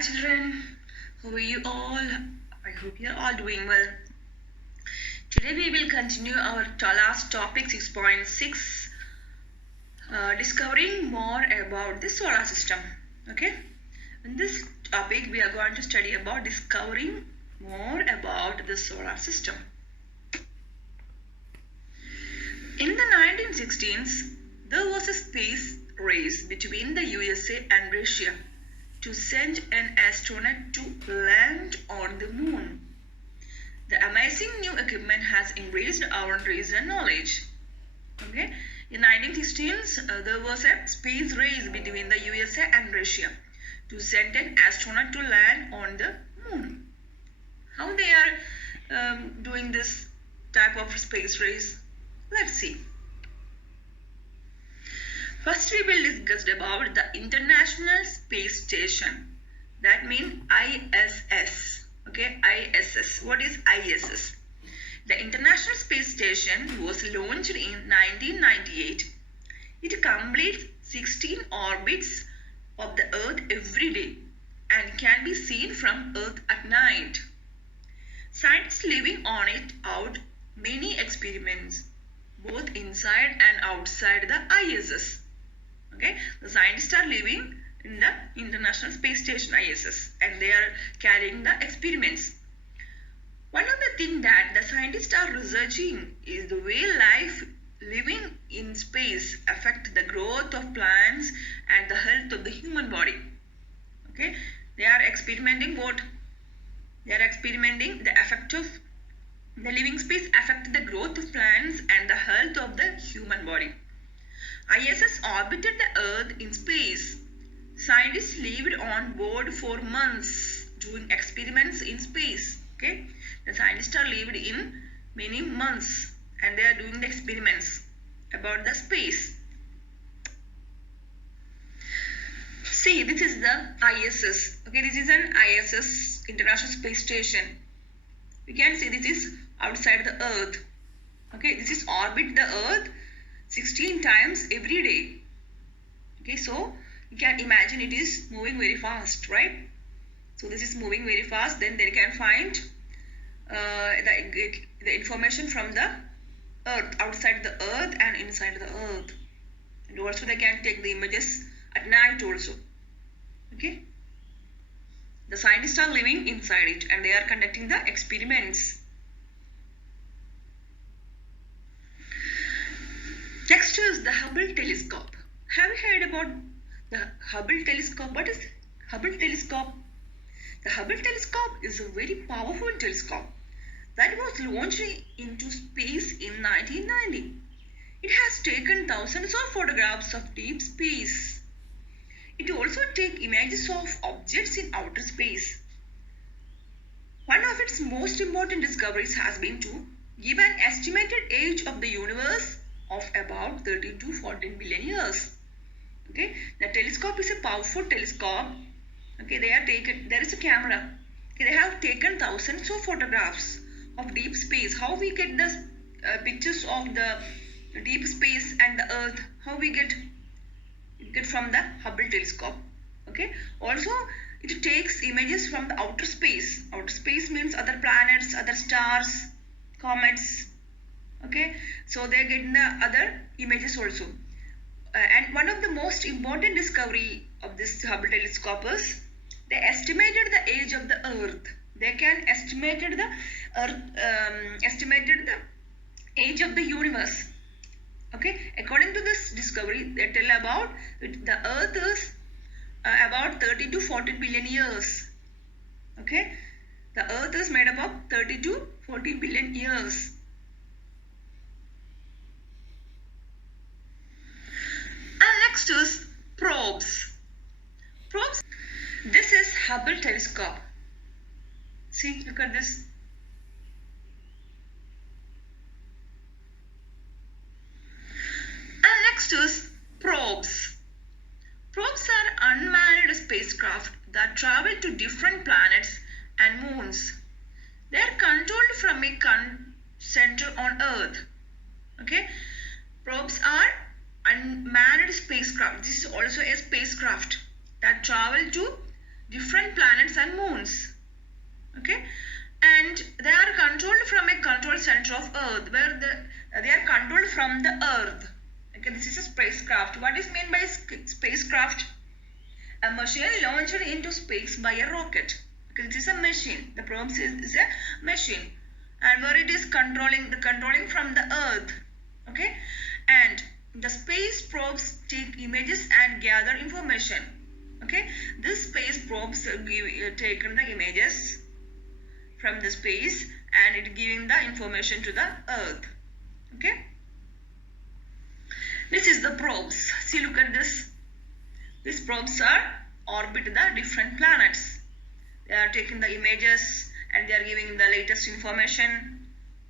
Hi children, how are you all? I hope you are all doing well. Today we will continue our last topic 6.6, discovering more about the solar system. Okay, in this topic we are going to study about discovering more about the solar system. In the 1916s, there was a space race between the USA and Russia to send an astronaut to land on the moon. The amazing new equipment has increased our recent knowledge. Okay, in 1916s, there was a space race between the USA and Russia to send an astronaut to land on the moon. How they are doing this type of space race? Let's see. First, we will discuss about the International Space Station. That means ISS. Okay, ISS. What is ISS? The International Space Station was launched in 1998. It completes 16 orbits of the Earth every day and can be seen from Earth at night. Scientists living on it out many experiments, both inside and outside the ISS. Okay, the scientists are living in the International Space Station ISS and they are carrying the experiments. One of the things that the scientists are researching is the way life living in space affect the growth of plants and the health of the human body. Okay, they are experimenting what? They are experimenting the effect of the living space affect the growth of plants and the health of the human body. ISS orbited the Earth in space. Scientists lived on board for months doing experiments in space. Okay, the scientists are lived in many months and they are doing the experiments about the space. See, this is the ISS. Okay, this is an ISS, International Space Station. We can see this is outside the Earth. Okay, this is orbit the Earth 16 times every day. Okay, so you can imagine it is moving very fast, right? So this is moving very fast. Then they can find the information from the Earth, outside the Earth and inside the Earth. And also they can take the images at night also. Okay, the scientists are living inside it and they are conducting the experiments. Next is the Hubble telescope. Have you heard about the Hubble telescope? What is Hubble telescope? The Hubble telescope is a very powerful telescope that was launched into space in 1990. It has taken thousands of photographs of deep space. It also takes images of objects in outer space. One of its most important discoveries has been to give an estimated age of the universe of about 13 to 14 billion years. Okay, the telescope is a powerful telescope. Okay, there is a camera. Okay, they have taken thousands of photographs of deep space. How we get the pictures of the deep space and the Earth? How we get from the Hubble telescope? Okay, also it takes images from the outer space. Outer space means other planets, other stars, comets. Okay, so they are getting the other images also. And one of the most important discovery of this Hubble telescope is they estimated the age of the Earth. They can estimated the age of the universe. Okay, according to this discovery, they tell about the Earth is about 30 to 14 billion years. Okay, the Earth is made up of 30 to 14 billion years. Next is probes. Probes. This is Hubble telescope. See, look at this. And next is probes. Probes are unmanned spacecraft that travel to different planets and moons. They are controlled from a center on Earth. Okay, probes are unmanned spacecraft. This is also a spacecraft that travel to different planets and moons. Okay, and they are controlled from a control center of Earth, where they are controlled from the Earth. Okay, this is a spacecraft. What is meant by spacecraft? A machine launched into space by a rocket. Okay, this is a machine. The probe is a machine, and where it is controlling from the Earth. Okay, and the space probes take images and gather information. Okay, this space probes taken the images from the space and it giving the information to the Earth. Okay, this is the probes. See, look at this. These probes are orbit the different planets. They are taking the images and they are giving the latest information.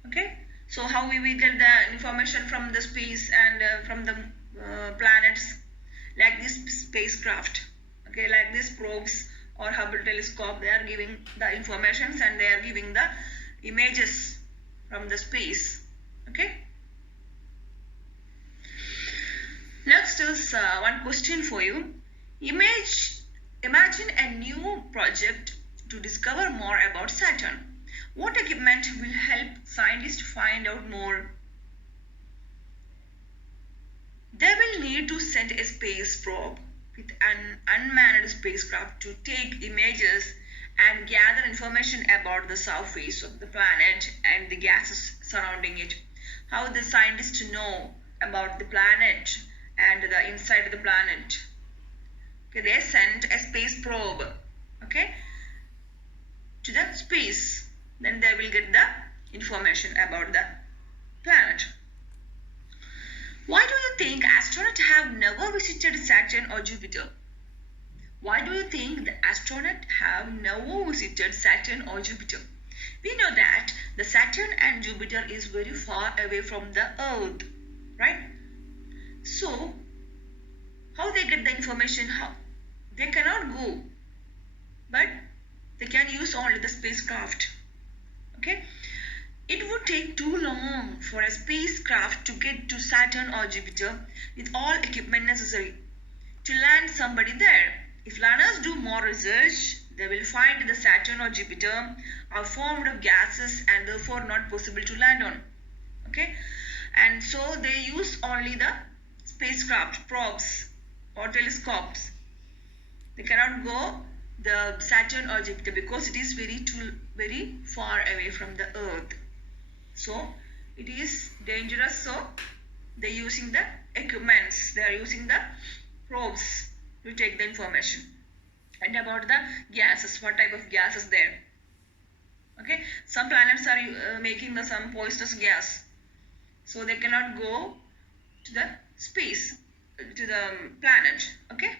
Okay, so how we will get the information from the space and from the planets? Like this spacecraft. Okay, like these probes or Hubble telescope, they are giving the informations and they are giving the images from the space. Okay, next is one question for you. Imagine a new project to discover more about Saturn. What equipment will help scientists find out more? They will need to send a space probe with an unmanned spacecraft to take images and gather information about the surface of the planet and the gases surrounding it. How the scientists know about the planet and the inside of the planet. Okay, they send a space probe, okay, to the space. Then they will get the information about the planet. Why do you think astronauts have never visited Saturn or Jupiter? Why do you think the astronauts have never visited Saturn or Jupiter? We know that the Saturn and Jupiter is very far away from the Earth, right? So, how they get the information? How they cannot go, but they can use only the spacecraft. Okay, it would take too long for a spacecraft to get to Saturn or Jupiter with all equipment necessary to land somebody there. If learners do more research, they will find the Saturn or Jupiter are formed of gases and therefore not possible to land on. Okay, and so they use only the spacecraft, probes or telescopes. They cannot go the Saturn or Jupiter because it is very far away from the Earth. So it is dangerous. So they are using the equipments. They are using the probes to take the information. And about the gases, what type of gas is there? Okay, some planets are making some poisonous gas, so they cannot go to the space, to the planet. Okay.